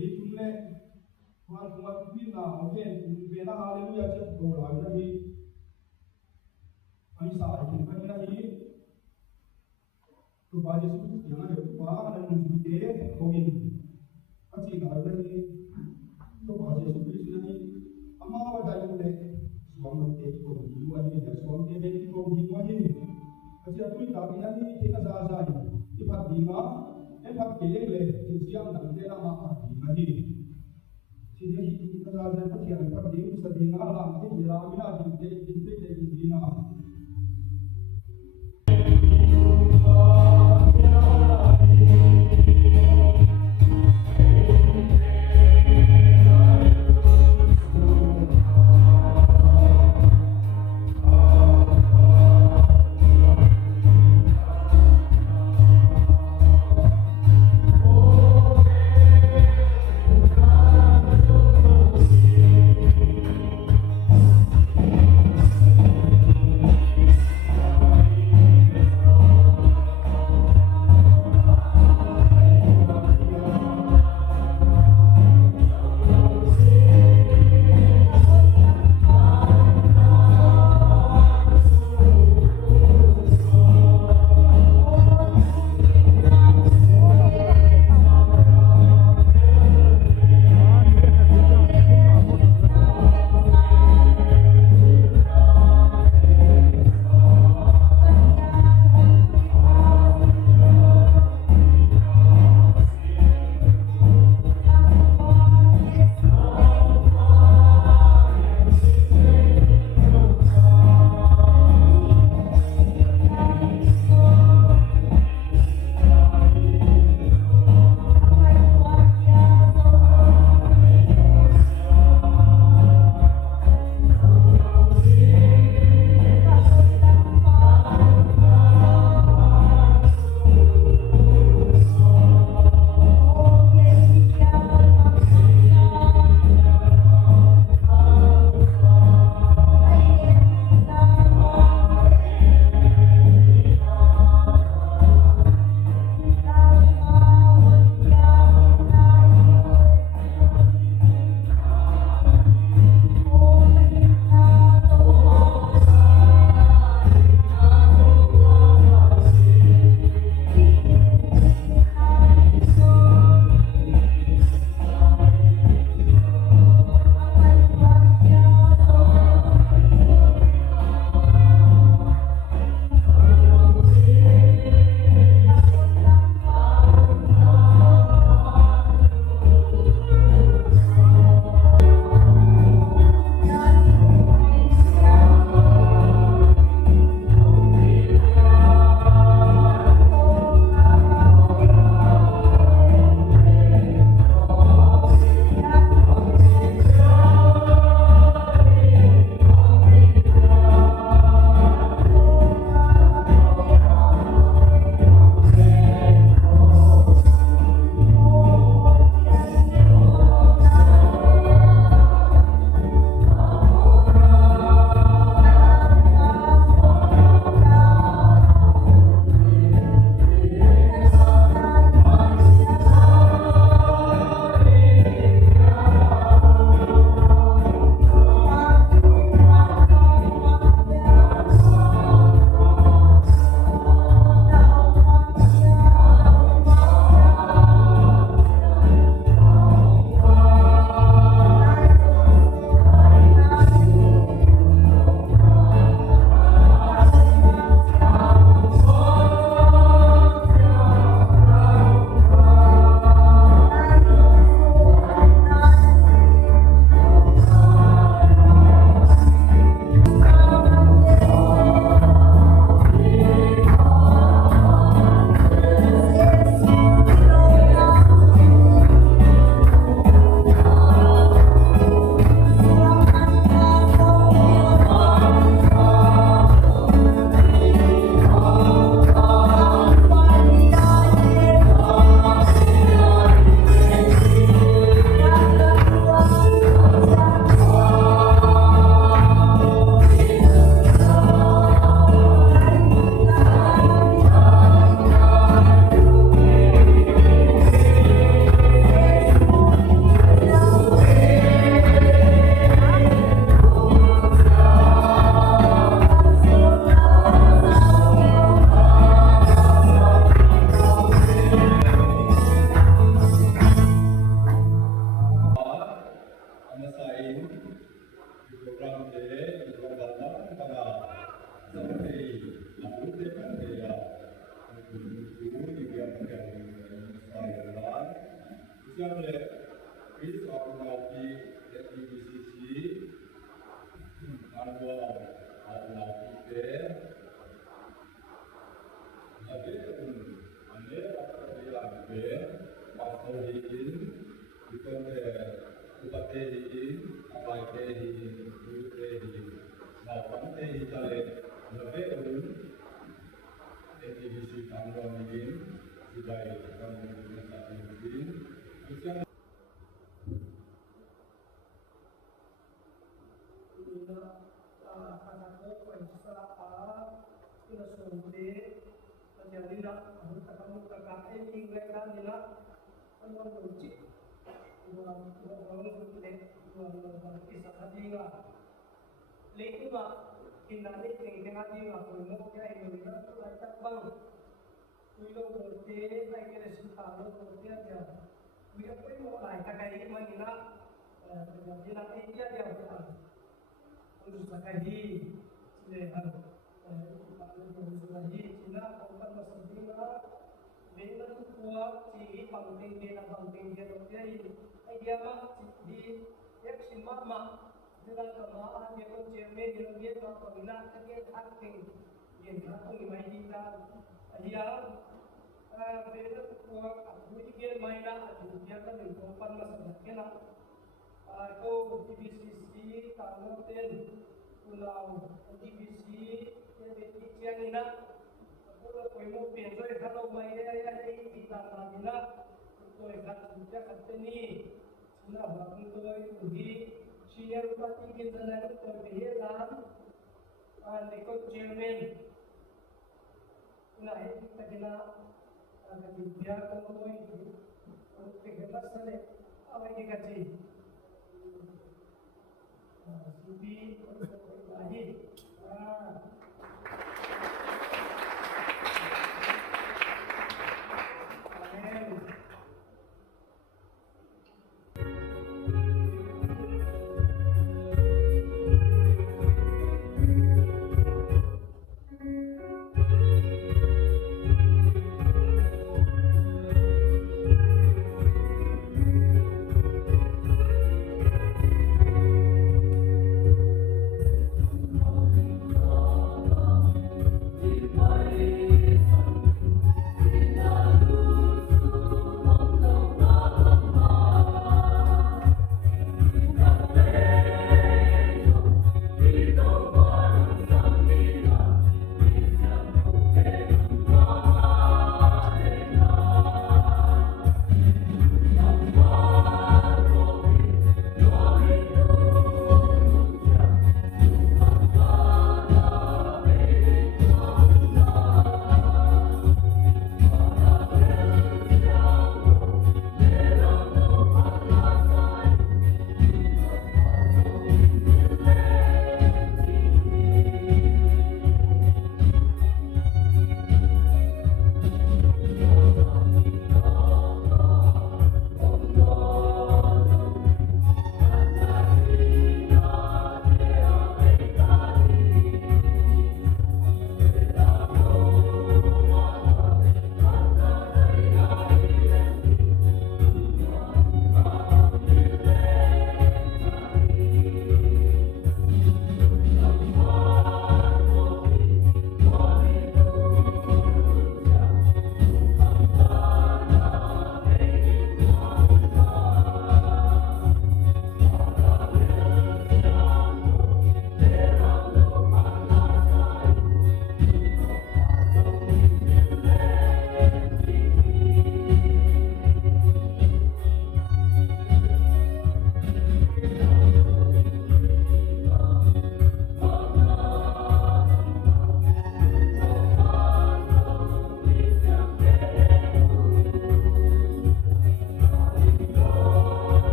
thì chúng lệ hoàn toàn pin là ok về là hallelujah chết đồ lại ra đi anh sao thì anh ra đi tu ba Yesus yang ada tu ba dan menjadi komin pasti kalau dari tu ba Yesus ini amma wajah yang le suami te ko jiwa ni ya suami te ko jiwa ni pasti aku tak ini kita sahaja ni ipat bima ipat keleng le siang dan dia nama bima ni sini kita sahaja pasti ada ipat bima sedina lah ni dia ambil di bima Amen.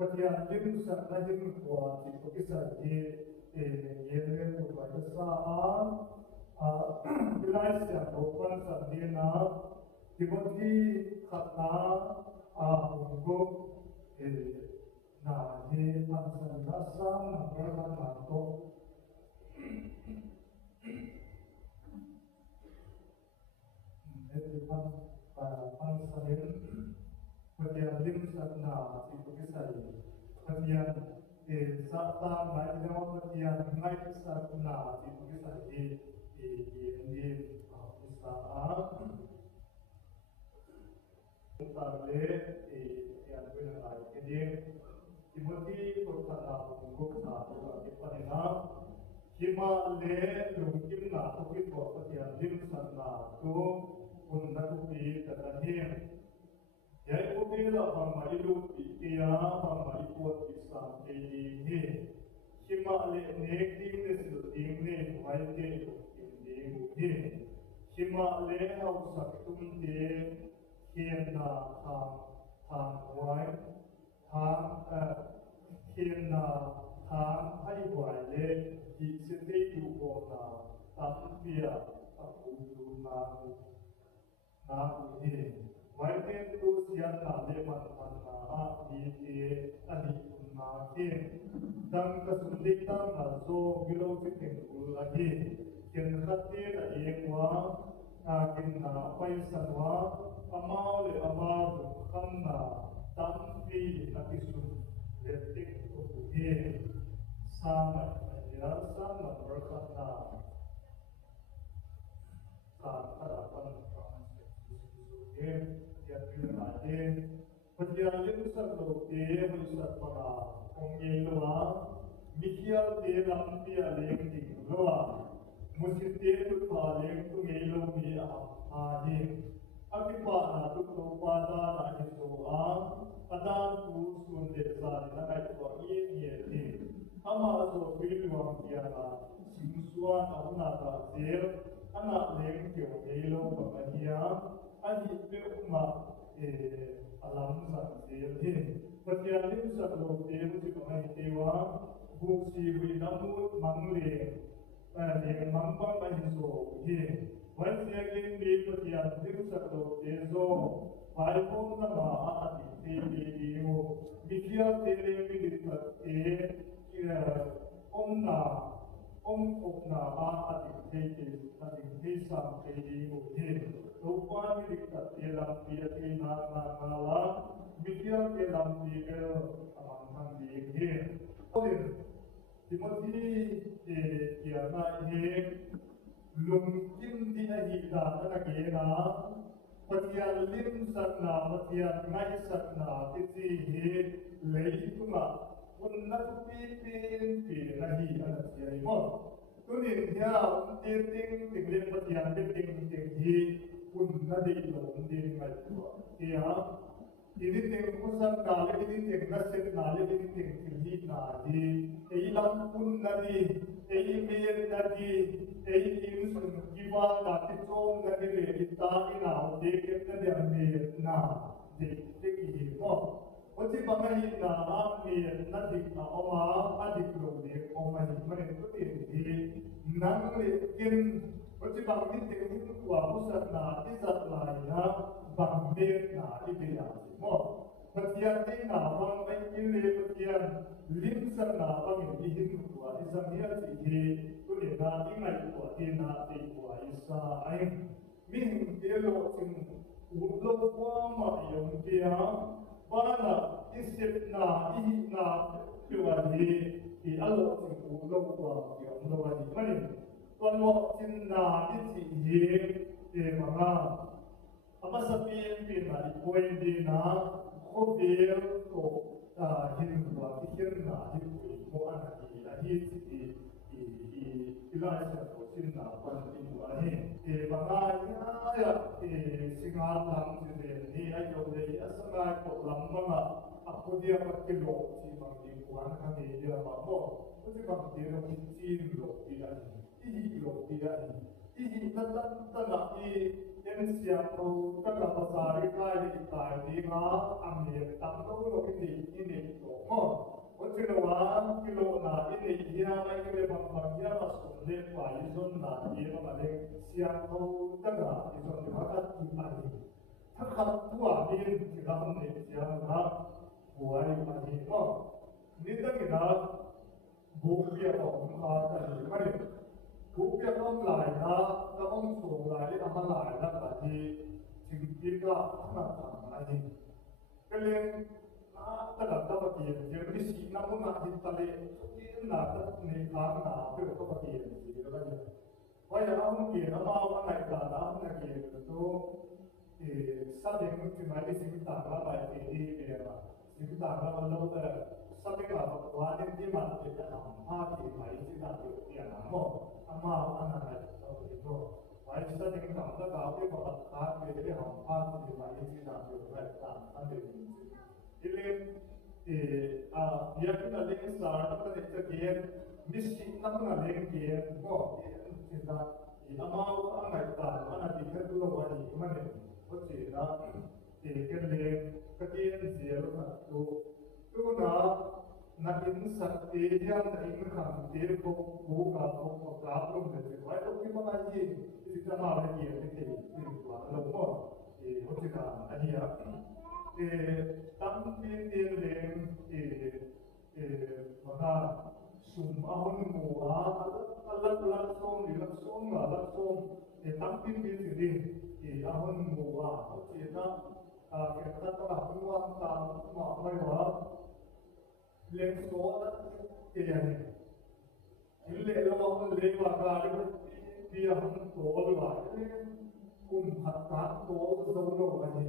Patian lim sa na lim kwa ti ko kisa ye le ko ba sa a bilai sa ko pan sa de na Timothy khatna a ko na ye pan sa na sa na ba na to pan sa lim Patian lim sa na ti ko kisa ye Patian sa ta na ile wa patian ngai sa na ti ko kisa ye sa a Tarle yang benar jadi Timothy perkara hukum satu kepada Hima le mungkin na tukit buat yang lim sana tu untuk di terhadap jadi mungkin lah bangsa itu dia bangsa itu bisa jadi Hima le negatif ini baik ini Hima le harus satu dia Kian na thang wai kian na thang hai wai le di sete yu ko na tam pia aku na ni wai ten tu sian na le man na a di te ani na ke dang ka sundi tam na so gilo fitin ul lagi kian khate na yengwa kin na pai sanwa Amal le amal khamna tampi nakisun letik tuhe sama ya sama berkata saat hadapan dia ada perjalanan serlote bersat para pengelola mikial dia lampi aleng di luar musim dia tu paling tu ngelo mi ahadi Akipa na tukto pada na hitoa adan tu sunde sa na kai ko ye ama so pilwang kia na simsuan na ta zer ana leng kyo elo ba dia ani pe uma alam sa zer he patialim sa lo te mu ti ba tewa bu si wi namu mangle le mambang ba so he Once again, we put the things of the Bible na maati mo bigya tere mi omna maati te sam te mo he to pa mi dikta te lam pia te na la bigya te lam ti ke amang sang di he Timothy ya na he lungkim di ahita na kena patian lim sakna patian ngai sakna titi he leitunga unna pipin pi nahi anasiai mo tunin dia ting lim patian ting hi unna di lom di ngai dia ini ting kusam kale ini ting nasib nale ini ting hi na di eilam unna di ei mir na di ei insun kiwa na titom na dire ita ina de kemna de ame na de ki mo oti pamahi na ame na dik na oma adik lo de oma ni mane to de nang le kin oti pamahi de ku wa musat na izat la ina bangme na ibya mo patian te na bang ai kile patian lim san na bang ni hin ku wa izamia ti Kuli na ingai ko tina ti ko isa ai min delo tin ulo ko ma yong dia bana isip na ihi na piwali ti alo tin ulo ko yong lo ni mani kono tin na ti ye e mama ama sapien pin na ipoi di na khobel ko hin wa ti na hi ko ana hi ti Ilaisa ko sinna panti ani bangaya singal lang sine ni ayo de asanga ko lamma apodia pakilo si mangi kuan kami dia mamo kuti bang dia no tin lo dia ni lo dia ni hi ta la i en siam to ta la pasari kai ni kai ni nga amir tam to lo ki ni to mo Ocelowa kilo na ini dia mai kele bang dia masuk le pa izon na dia male siang to taga izon di makat di ani takhat tua bin tidak ne siang na buai ani mo ni ta kita bukya to ka ta ni mare bukya to lai na ta ong so lai na ma lai na ta ni sing ka na ta ani kele taga ta baki je ni si na mo na hin tale ni na ta ni ka na pe ko baki ni ra ni wa ya am ki na ma wa na ka na na ki to sa de mu ti ma ni si ta ra ba ti ni pe ra si ta ra ba lo ta sa de ka wa de ti ma ti ta na ma ki ma ni si ta ti ya na mo ama ana na to ni to wa ji sa de ka ta ka pe ko ta pe de ha ma ti ma ni si ta ti ra ta an de Ilim dia kita lagi start apa itu kian misi nama lagi kian ko kita amau angai ta mana dikhat lo wani mana ko cira kian le kian zero na to na in sakte yang na in kan te ko ka lo de wai to ki ma ji kita ma lagi ke lo mo ko cira ahia tampil lem maka sumahun mua alat som alat som tampil di ahun mua kita kita telah keluar tanpa mereka lem soal tiada ini lewat lewat kali dia ahun soal lagi hatta soal sebelum lagi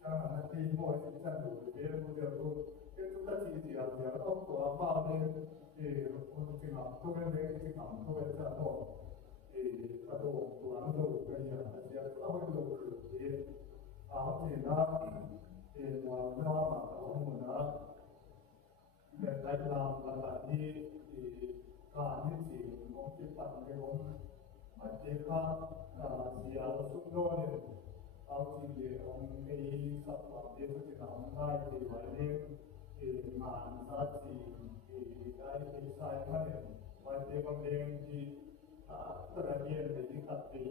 nanti mau kita dulu, dia kita ciri dia atau apa untuk kita tuan kita atau tuan itu kerja dia apa itu dia apa dia nama orang mana dan dalam lagi kan ini mungkin pandai mereka siapa sudah Aku dia orang ini satu dia tu kita angkat di mana sahaja dari kisah mana pada benda di terakhir di kata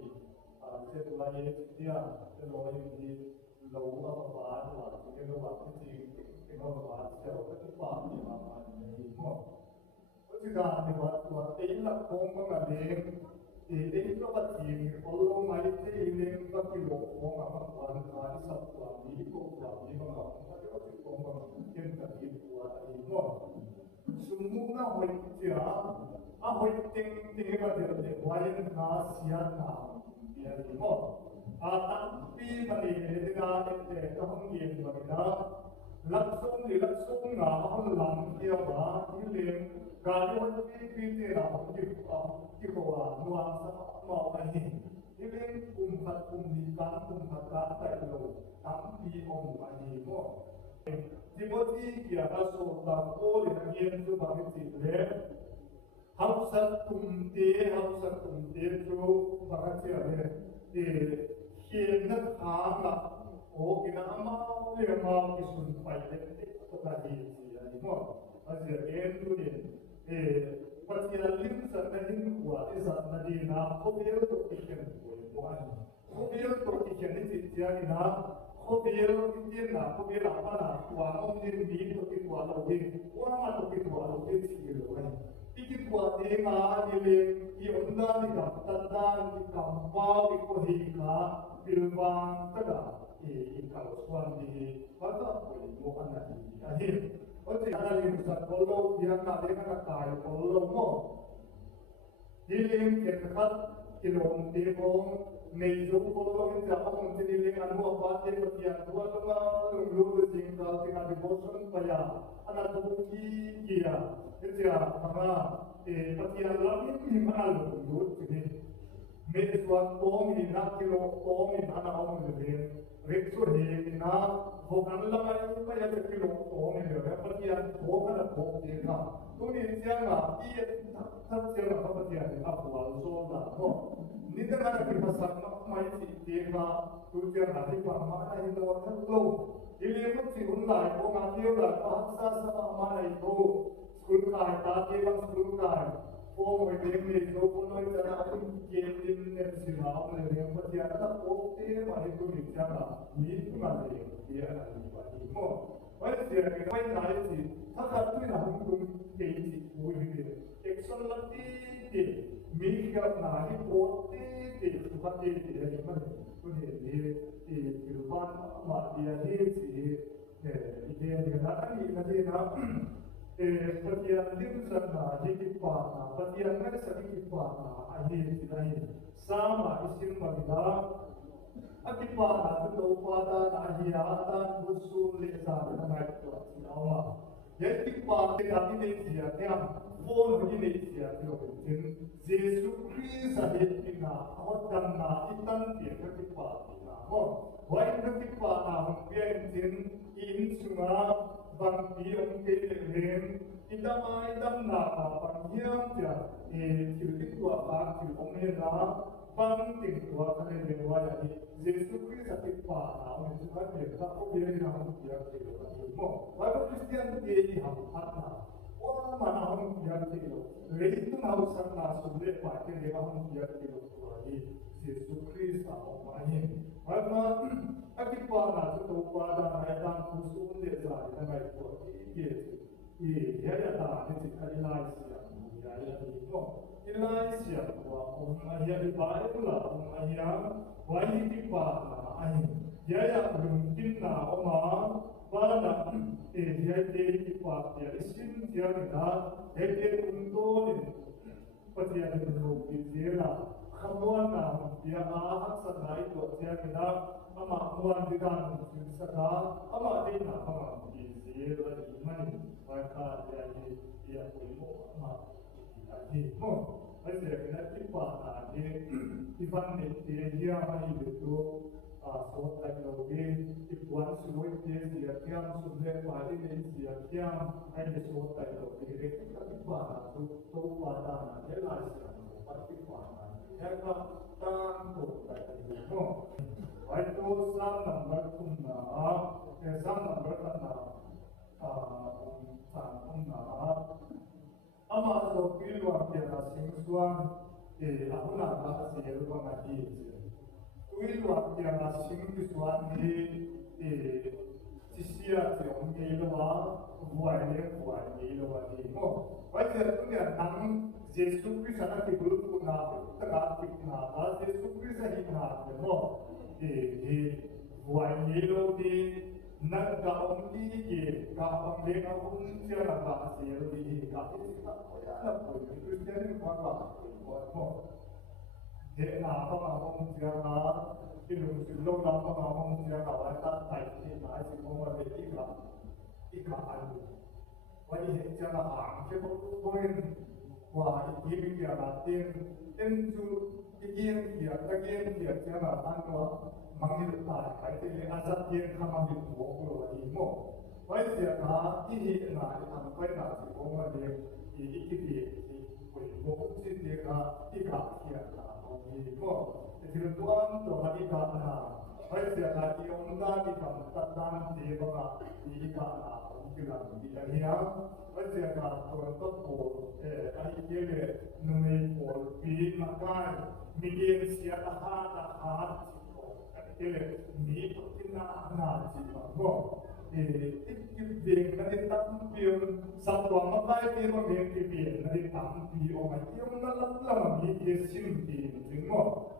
setelah dia setelah di lalu apa kita waktu kita siapa cepat di mana ini mo. Kita di waktu ini lah mengalir ini juga sih, kalau macam ini kita kilo orang orang hari Sabtu ini, orang ada orang yang tadi buat ini, semua hoy ting pada wayan nasihat dia ini, tapi bagi dengan tahun ini bagaimana, langsung ngah lam dia ini kalau kita kita mau ini umpat tak tapi ini mo Timothy dia so tak boleh yang tu bagi kita harus tumte tu bagi kita hilang hanga kita amal kisun payah itu tadi ini mo asyik itu Pasti lim sanadin kuat sanadina khobir to ikan bukan khobir to ikan ini jadi khobir itu khobir apa kuat orang ini to kuat orang to kuat sih kan itu kuat ini ionda di kaptan di kampau di kohika filbang kada kalau suami pada boleh bukan lagi akhir Oke, ada lingkup kalau dia nak dengan kaya kalau mo, hilang ketat kilom tebong, meja kalau kita apa mungkin hilang anu apa dia bertiap dua lulu tinggal di bosan payah, anak bukti dia, kerja karena bertiap lagi ni mana lulu ini, meja suatu ini nak kilo ini anak orang lebih Rektor ini bukan lama ini payah kilo ini, berarti yang bukan ada bukti ตัวนี้เจ้าหน้าที่ถ้าเจ้าหน้าเขาปฏิบัติอัปวันโซนละก็นี่แต่การที่ภาษาไม่สิเดียร์ตัวเจ้าหน้าที่ความหมายโดนทั้งโลกที่เรียกว่าสิ่งหลายพวกงานเที่ยวหลายภาษาสมัยโตสกุลกายตาเกี่ยวกับสกุลกายพวกไม่เด็กนี่ตัวคนน้อยจะได้เกี่ยวกับเนี่ยสิ่งเหล่านี้เรื่องปฏิบัติถ้าพวกเที่ยวมาให้ตัวนี้เจ้าหน้ามีทุกงานเลยเกี่ยวกับนี้ว่าที่มั่วไว้เสียกันไม่ได้สิถ้าขัดด้วยหนังตุ้งเกี่ยวกับผู้หญิงเอกชนละที่มีกับหน้าที่โคตรที่สุขภาพที่อะไรมันตัวนี้ที่คือบ้านมาเดียที่สิอีเดียเดียนั้นนี่นั่นเองนะปฏิญาณลิมสันนาที่กิปานาปฏิญาณไม่สักกิปานาอันนี้ที่ไหนสามาอิสิมาบิดาอธิปานาตุปาดานาหิอาตานบุษุเลสานาไงตัวที่เอามายันที่ปาที่ทำที่นี่เนี่ยโฟนที่นี่เนี่ยที่เราถึงเยซูคริสต์เหตุนาเขาดันนาอิตันเดียกที่ปาที่นาโอ้ไว้ที่ปานาเปลี่ยนถึงอินสุงาบางปีองค์เกลเรนอิตามาอิตันนาบางเยี่ยมจะที่ตัวบางที่องค์เมนาบางติ่งตัวทะเลเรือว่าอย่างนี้เยซูคริสต์ที่ปานามันจะมาเกี่ยวกับพวกเรื่องที่เราเกี่ยวกับโอ้ไว้พวกคริสเตียนที่ที่ทำพัฒนาorang mana orang biar kilo, itu harus sana sulit pakai dia orang biar kilo lagi. Yesus Kristus orang ini, karena akibatnya itu pada mereka khusus desa yang baik ini ya dah ini Malaysia, ya itu Malaysia, orang yang dibayar lah, orang yang wajib dibayar, ya mungkin lah orang pada dia di part dia isim dia dia untuk pasti ada dulu dia kamuan dia sedai itu dia kamuan dengan sedang dia kamuan dia lagi mana mereka dia punya jadi pasti ada di part dia iban dia mana itu so like the way if one should take the account so that party is the account and the so like the way it can pada to pada jelas pasti pada ya kan to like no itu sam number tunna sam number tanna sam tunna ama so pilwa dia singsuan aku nak bahas dia lupa mati Will waktu yang asing disuat di sisia yang melawa buat melawa di mo. Wajib tu dia nang Yesus Kristus anak diburu punah tegak punah Yesus Kristus hikmah mo. Buat melawa di nak kaum di kaum mereka pun siapa bahasa di kaum kita ada pun Kristian itu apa buat mo. Dia nak orang siapa, itu sebelum orang siapa awak tak tahu mana semua mereka ikan. Wajib siapa hang, siapa poin, wah ini dia latin, tentu dia siapa anu manggil tak, itu asal dia kamu itu bukan lagi mo. Wajib siapa ini nak sampai nak semua dia ikut bukan dia ikan siapa. Itu tuan tu hari kana, hari siapa di onda di tempat dan di bawah di kana, mungkin di dunia, hari siapa tuan tu hari dia numai pol pi makan, mungkin siapa hat, dia ni kita nak siapa, itu nanti tampil satu amatai dia mengenai nanti tampil orang yang dalam media sini.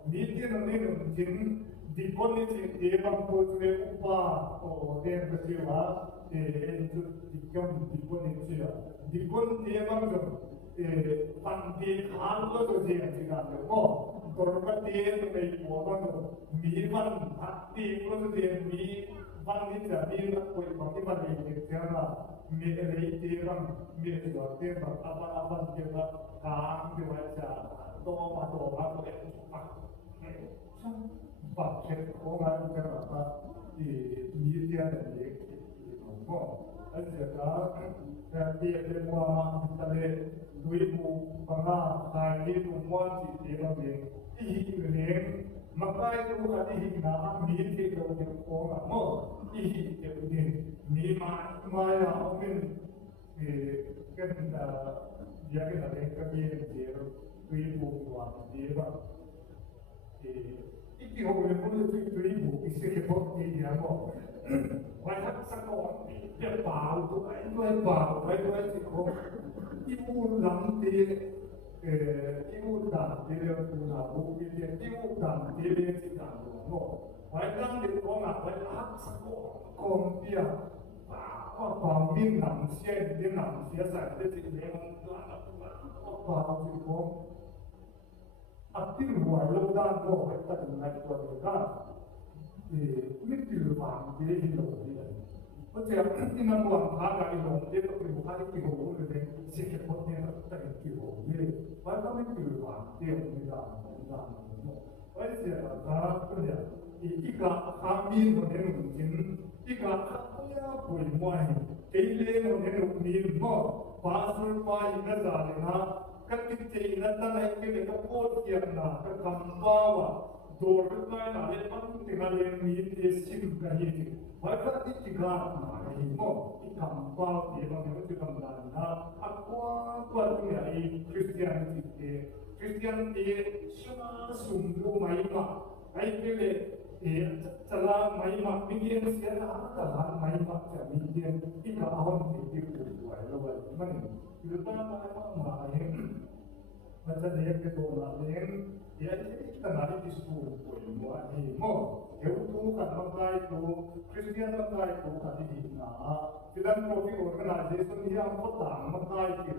Media nanti mungkin di kondisi dia mampu ubah dia berjiwa itu di kondisi dia mampu panti hal tu dia tidak korban dia menjadi korban miman hati itu dia panti jadi koi panti bagi dia milik dia milik dia apa dia kang dia baca doa boleh pakai orang kerana di media dan Asyaka dia lewat tali duibu bangga hari tumpuan si dia mungkin ihi ini maka itu hati hina miti kalau dia orang mau ihi ini mima maya mungkin kan dia kan ada kajian dia duibu tuan dia iki hole pun itu duibu isi kepok dia mau Why not sakon dia bau tu ai bau ai si ko ibu lam dia ibu dan dia tu na bu dia ibu dan dia si dan no why dan dia ko na why hak sakon kom dia apa min nam sia dia nam sia sa dia si dia tu apa si ko aktif buat lo dan ko kita dengan itu kan mitil bang dia hidup dia. Macam ini nampak harga hidup dia tu perlu hari hidup dia sikit potnya tak hidup dia. Pada mitil bang dia mudah. Oleh sebab tu dia jika kami modern mungkin jika apa boleh muai kele modern mungkin pasal pai nazarena ketika nanti kita kapot kiana kekambawa Dor kai na le pan tinggal yang ni sim kahi maka itiga na mo ikam pa dia memang itu kamdan na akwa tu ai Christianity semua sumbu mai ma ai kele cala mai ma mingin sia na ta mai ma cha mingin ika ahon ti ku ai lo ba man itu ta ma ai macam dia ke bola yang ya kita nari di sekolah pun ni mo itu kan makai tu Kristian makai tu kan di na philanthropy organization yang pertama makai itu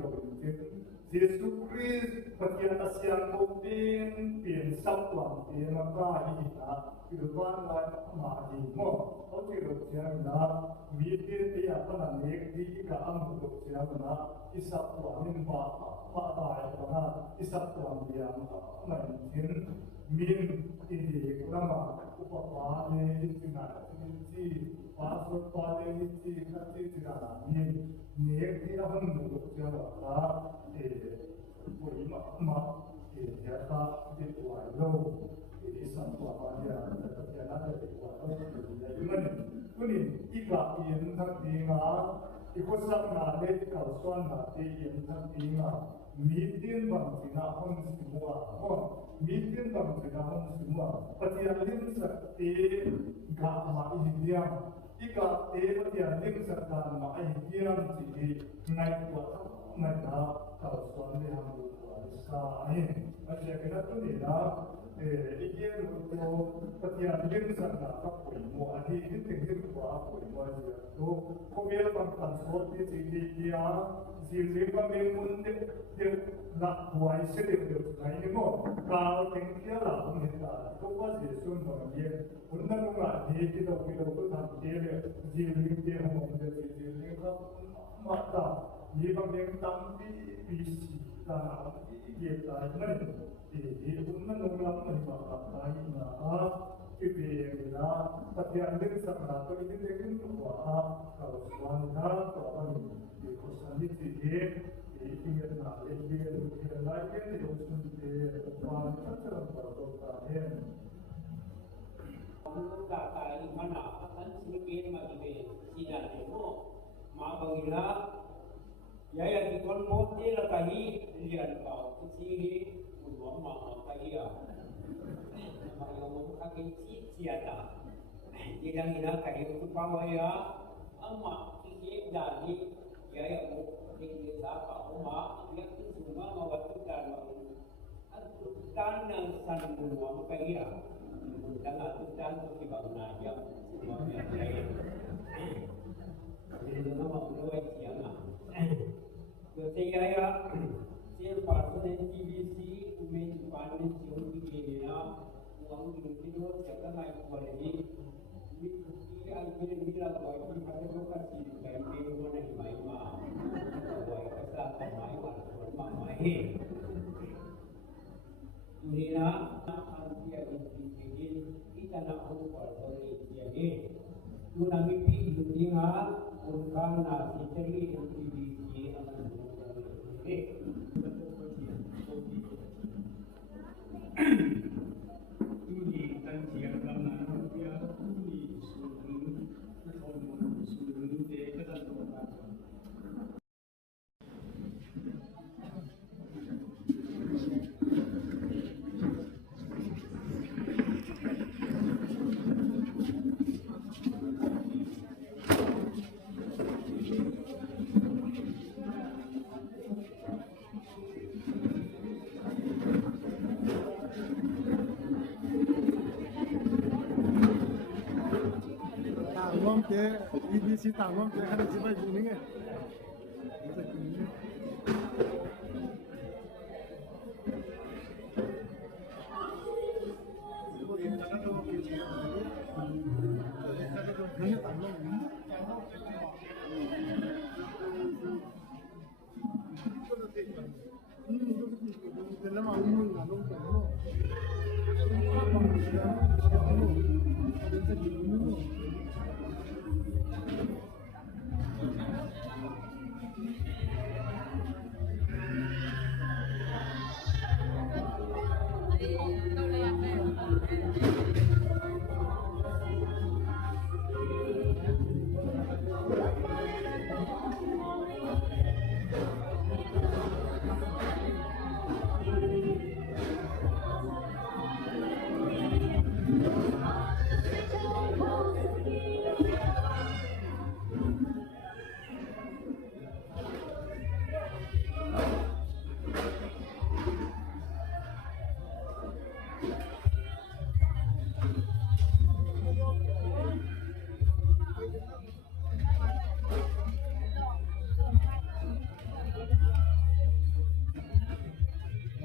Yesus Kristus bagian asian pun pin sabtuan dia makai na kehidupan mari mo oke dokter na mikir dia apa nanti di kaam dokter na isabtuan ini Pak karena isap tuan dia mungkin min ini nama upapa ni tinggal ini pasal pada ini nanti tinggal min ni dia pun untuk siapa boleh mak dia di luar lo isap tuan dia dia ada di luar lo jadi kuning ikat yang tertinggal ikut sama ada kawasan nanti yang tertinggal meeting bang tina hon semua, meeting bang tina hon semua. Petialim sakti gak mahidiam, ika petialim sakti mahidiam sih naik buat mereka kawasan yang luar ini. Macam kita tu ni lah. Ikan untuk petialim sakti apa pun, mau ada ini tinggal apa pun macam tu. Komel bang transport di sini dia. Silva memang dia nak buat sedikit lain mo. Kalau tinggal lah kita, tu pasti semua dia. Undang undang dia kita tu dia dia mau dia mata. Dia bang tampi visi tanah dia tak mana. Dia undang undang mana lain na. Kita tapi ada sesuatu ini dengan buat kalau suara kalau ini dia ingin nak dia lagi dia usung dia buat macam apa dia. Kita kali mana kan sedikit macam tidak demo, maafkanlah. Ya yang dikon moti lah kali lihat kau sini buat maaf kali ya. Yang kaki siapa? Jika kita kali itu bawa ya, amma sih dari ya yang tinggi apa amma dia tu semua mewakilkan yang sangat luar kaya. Jangan tujuan untuk bangunan yang semua lain. Jadi nama mulai siapa? Ketika ya siapa pasal TVC umen panen siapa begini ya. Uang itu jangan naik kuali. Ini akhirnya bila bawa kita lokasi kayak ini mana di mana, bawa kita sampai mana ini lah dia ini kita nak berbuat ini jadi, tu nak mimpi dunia Sultana Sitri di akan ini dan siapa nama dia ini suluh suluh dia kedan tuan. Tang ke EBC tang ke kan jiba juni nge.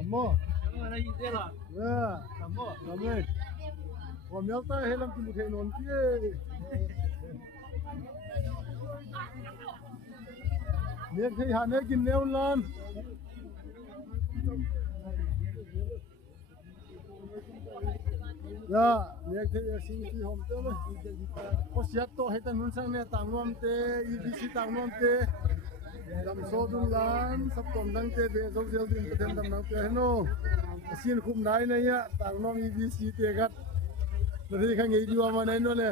Mo. Ada ide lah. Ya. Kamu. Ramai. Wamiak ta helam tu muthe non tie. Nek thei hane kin neun lan. Ya, nek thei sing si hom te le. Ko siat to hetan nun sang ne tangnom te, EBC tangnom te. Dam so dung lan sab tom dang te be so sel din pathem dam nang te no. Asin khum nai na ya tangnom EBC te gat. Nari khang ei diwa ma nai no le.